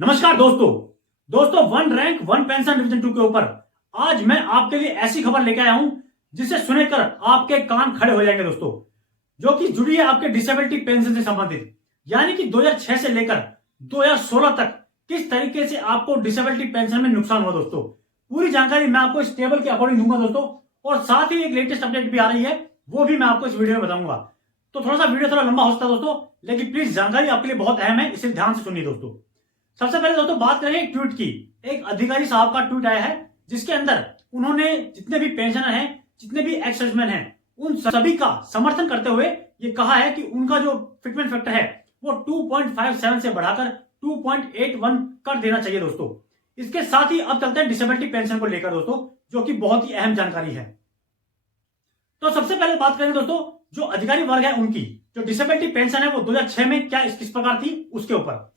नमस्कार दोस्तों one rank one pension division 2 के ऊपर आज मैं आपके लिए ऐसी खबर लेके आया हूं जिसे सुनकर आपके कान खड़े हो जाएंगे दोस्तों, जो कि जुड़ी है आपके डिसेबिलिटी पेंशन से संबंधित। यानी कि 2006 से लेकर 2016 तक किस तरीके से आपको डिसेबिलिटी पेंशन में नुकसान हुआ दोस्तों, पूरी जानकारी मैं आपको इस टेबल के अकॉर्डिंग दूंगा दोस्तों। और साथ ही एक लेटेस्ट अपडेट भी आ रही है, वो भी मैं आपको इस वीडियो में बताऊंगा। तो थोड़ा सा वीडियो थोड़ा लंबा हो सकता है दोस्तों, लेकिन प्लीज जानकारी आपके लिए बहुत अहम है, इसे ध्यान से सुनिए दोस्तों। सबसे पहले दोस्तों बात करें एक ट्वीट की। एक अधिकारी साहब का ट्वीट आया है जिसके अंदर उन्होंने जितने भी पेंशनर हैं, जितने भी एक्स सर्विसमैन हैं, उन सभी का समर्थन करते हुए ये कहा है कि उनका जो फिटमेंट फैक्टर है वो 2.57 से बढ़ाकर 2.81 कर देना चाहिए दोस्तों। इसके साथ ही अब चलते हैं डिसेबिलिटी पेंशन को लेकर दोस्तों, जो कि बहुत ही अहम जानकारी है। तो सबसे पहले बात करें दोस्तों, जो अधिकारी वर्ग है उनकी जो डिसेबिलिटी पेंशन है वो 2006 में क्या किस प्रकार थी उसके ऊपर।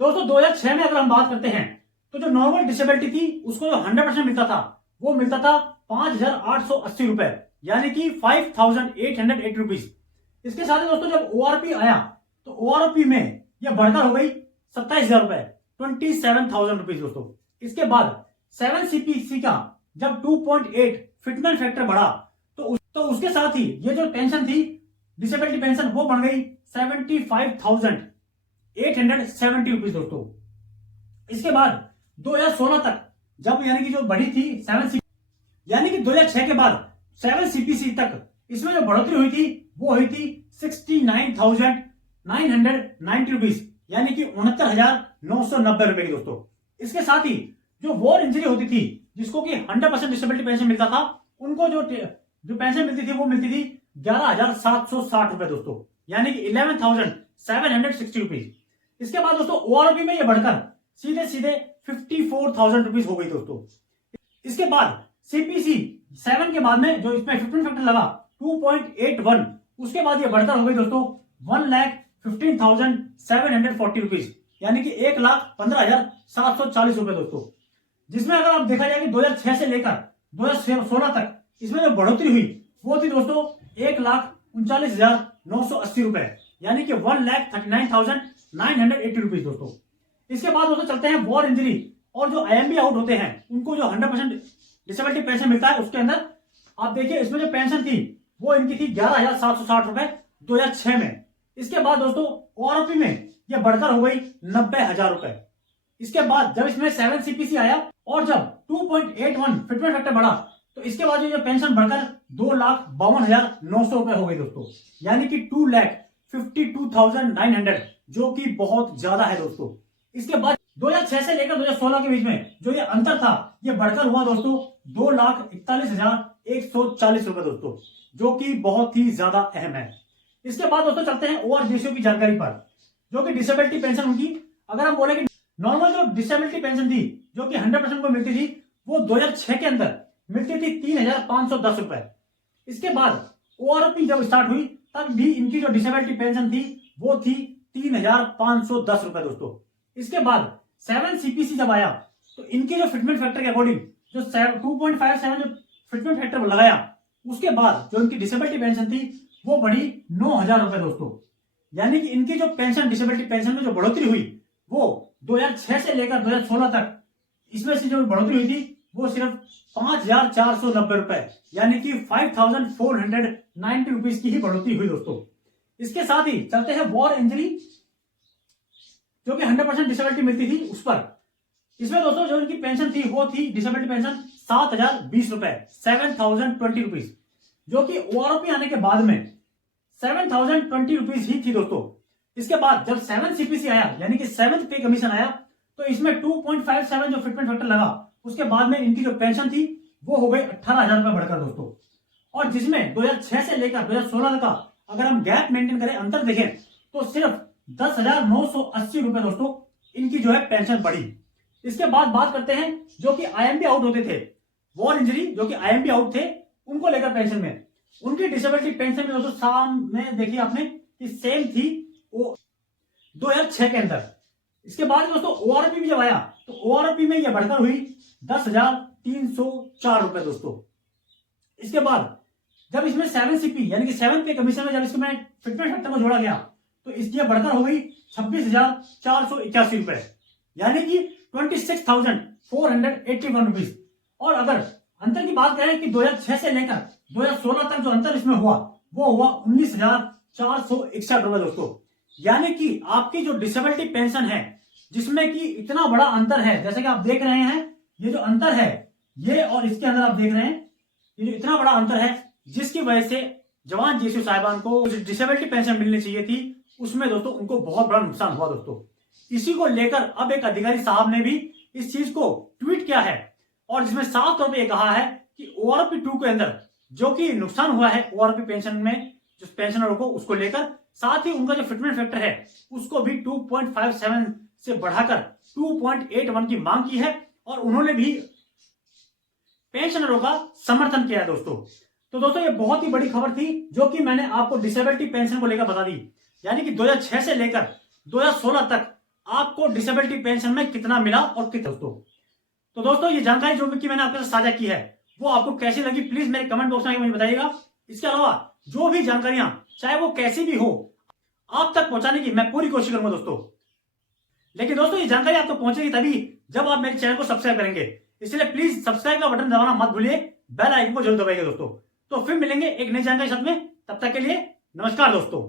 दोस्तों 2006 में अगर हम बात करते हैं तो जो नॉर्मल डिसेबिलिटी थी उसको जो 100% मिलता था वो मिलता था 5,880 रुपए, यानी कि 5,880 रुपीज। इसके साथ ही दोस्तों जब ओआरपी आया तो ओआरपी में यह बढ़कर हो गई 27,000 रुपए, 27,000 रुपीज दोस्तों। इसके बाद 7CPC का जब 2.8 फिटमेंट फैक्टर बढ़ा तो उसके साथ ही ये जो पेंशन थी डिसेबिलिटी पेंशन वो बढ़ गई 75,870 रुपीज दोस्तों। इसके बाद 2016 तक जब यानी कि जो बढ़ी थी 7CPC, यानी कि 2006 के बाद 7CPC तक इसमें जो बढ़ोतरी हुई थी वो हुई थी 69,990 रुपीज, यानी कि 69,990 रुपए की दोस्तों। इसके साथ ही जो वॉर इंजरी होती थी जिसको कि 100% डिसेबिलिटी पेंशन मिलता था, उनको जो पेंशन मिलती थी वो मिलती थी 11,760 रुपए दोस्तों, यानी कि 11,760 रुपीज। इसके बाद दोस्तों ओआरपी में ये बढ़कर सीधे 54,000 रुपीज हो गई दोस्तों। इसके बाद CPC 7 के बाद में जो इसमें फिटमेंट फैक्टर लगा 2.81, उसके बाद ये बढ़कर हो गई दोस्तों 1,15,740 रुपीज, यानी कि 1,15,740 रुपए दोस्तों। जिसमें अगर आप देखा जाए कि 2006 से लेकर 2016 तक इसमें जो बढ़ोतरी हुई वो थी दोस्तों 1,39,980 रुपए, यानी कि 1,39,980 रुपीज दोस्तों। इसके बाद दोस्तों चलते हैं वॉर इंजरी और जो IMB आउट होते हैं उनको जो 100% डिसेबिलिटी पेंशन मिलता है। उसके अंदर आप देखिए इसमें जो पेंशन थी वो इनकी थी 11,760 रुपए 2006 में। इसके बाद दोस्तों ओआरपी में यह बढ़कर हो गई 90,000 रुपए। इसके बाद जब इसमें 7CPC आया और जब 2.81 फिटमेंट फैक्टर बढ़ा तो इसके बाद जो पेंशन बढ़कर 2,52,900 रुपए हो गई दोस्तों, यानी कि 2,52,900, जो कि बहुत ज्यादा है दोस्तों। इसके बाद 2006 से लेकर 2016 के बीच में जो ये अंतर था ये बढ़कर हुआ दोस्तों 2,41,140 रुपए दोस्तों, जो कि बहुत ही ज्यादा अहम है। इसके बाद दोस्तों चलते हैं ORGCO की जानकारी पर, जो कि डिसेबिलिटी पेंशन उनकी अगर हम बोले कि नॉर्मल जो डिसेबिलिटी पेंशन थी जो कि 100% को मिलती थी वो 2006 के अंदर मिलती थी 3,510 रुपए। इसके बाद ओआरपी जब स्टार्ट हुई तब भी इनकी जो डिसेबिलिटी पेंशन थी वो थी 3,510 रुपए दोस्तों। इसके बाद 7CPC जब आया तो इनके जो फिटमेंट फैक्टर के अकॉर्डिंग जो 2.57 जो फिटमेंट फैक्टर लगाया, उसके बाद जो इनकी डिसेबिलिटी पेंशन थी वो बढ़ी 9,000 रुपए दोस्तों, यानी कि इनकी जो पेंशन डिसेबिलिटी पेंशन में जो बढ़ोतरी हुई वो 2006 से लेकर 2016 तक इसमें से जो बढ़ोतरी हुई थी वो सिर्फ 5,490 रुपए, यानी कि 5,490 रुपीज की ही बढ़ोतरी हुई दोस्तों। इसके साथ ही चलते हैं वॉर इंजरी जो कि 100% डिसेबिलिटी मिलती थी उस पर। इसमें दोस्तों जो इनकी पेंशन थी वो थी डिसेबिलिटी पेंशन 7,020 रुपए, 7,020 रुपीज, जो कि ओआरपी आने के बाद में 7,020 रुपीज ही थी दोस्तों। इसके बाद जब 7CPC आया यानी कि 7th पे कमीशन आया तो इसमें 2.57 जो फिटमेंट फैक्टर लगा उसके बाद में इनकी जो पेंशन थी वो हो गई 18,000 रुपए बढ़कर दोस्तों। और जिसमें 2006 से लेकर 2016 तक का अगर हम गैप मेंटेन करें, अंतर देखें तो सिर्फ 10,980 रुपए दोस्तों इनकी जो है पेंशन बढ़ी। इसके बाद बात करते हैं जो कि IMB आउट होते थे, वॉर इंजरी जो कि IMB आउट थे उनको लेकर पेंशन में उनकी डिसेबिलिटी पेंशन में दोस्तों सामने देखिए आपने कि सेम थी वो 2006 के अंदर। इसके बाद दोस्तों ओआरपी भी जब आया तो ओआरपी में यह बढ़कर हुई 10,304 रुपए दोस्तों। इसके बाद जब इसमें 7CP यानी कि 7th पे कमीशन में जब इसमें फिटमेंट फैक्टर को जोड़ा गया तो इसकी बढ़कर हो गई 26,481 रुपए, यानी कि 26,481 रुपीज। और अगर अंतर की बात करें कि 2006 से लेकर 2016 तक जो अंतर इसमें हुआ वो हुआ 19,461 रुपए दोस्तों। यानी कि आपकी जो डिसेबिलिटी पेंशन है जिसमें कि इतना बड़ा अंतर है, जैसे कि आप देख रहे हैं ये जो अंतर है ये और इसके अंदर आप देख रहे हैं ये जो इतना बड़ा अंतर है, जिसकी वजह से जवान जेसीओ साहिबान को डिसेबिलिटी पेंशन मिलनी चाहिए थी उसमें दोस्तों उनको बहुत बड़ा नुकसान हुआ दोस्तों। इसी को लेकर अब एक अधिकारी साहब ने भी इस चीज को ट्वीट किया है और जिसमें साफ तौर पर यह कहा है कि ओआरपी 2 के अंदर जो कि नुकसान हुआ है ओआरपी पेंशन में जो पेंशनरों को उसको लेकर, साथ ही उनका जो फिटमेंट फैक्टर है उसको भी 2.57 से बढ़ाकर 2.81 की मांग की है और उन्होंने भी पेंशनरों का समर्थन किया है दोस्तों। तो दोस्तों ये बहुत ही बड़ी खबर थी जो कि मैंने आपको डिसेबिलिटी पेंशन को लेकर बता दी, यानी कि 2006 से लेकर 2016 तक आपको डिसेबिलिटी पेंशन में कितना मिला और कितना दोस्तों। तो दोस्तों ये जानकारी जो कि मैंने आपके साथ साझा की है वो आपको कैसी लगी प्लीज मेरे कमेंट बॉक्स में मुझे बताइएगा। इसके अलावा जो भी जानकारियां चाहे वो कैसी भी हो आप तक पहुंचाने की मैं पूरी कोशिश करूंगा दोस्तों। लेकिन दोस्तों ये जानकारी आप तक पहुंचेगी तभी जब आप मेरे चैनल को सब्सक्राइब करेंगे, इसलिए प्लीज सब्सक्राइब का बटन दबाना मत भूलिए, बेल आइकन को जरूर दबाइएगा दोस्तों। तो फिर मिलेंगे एक नई जानकारी के साथ में, तब तक के लिए नमस्कार दोस्तों।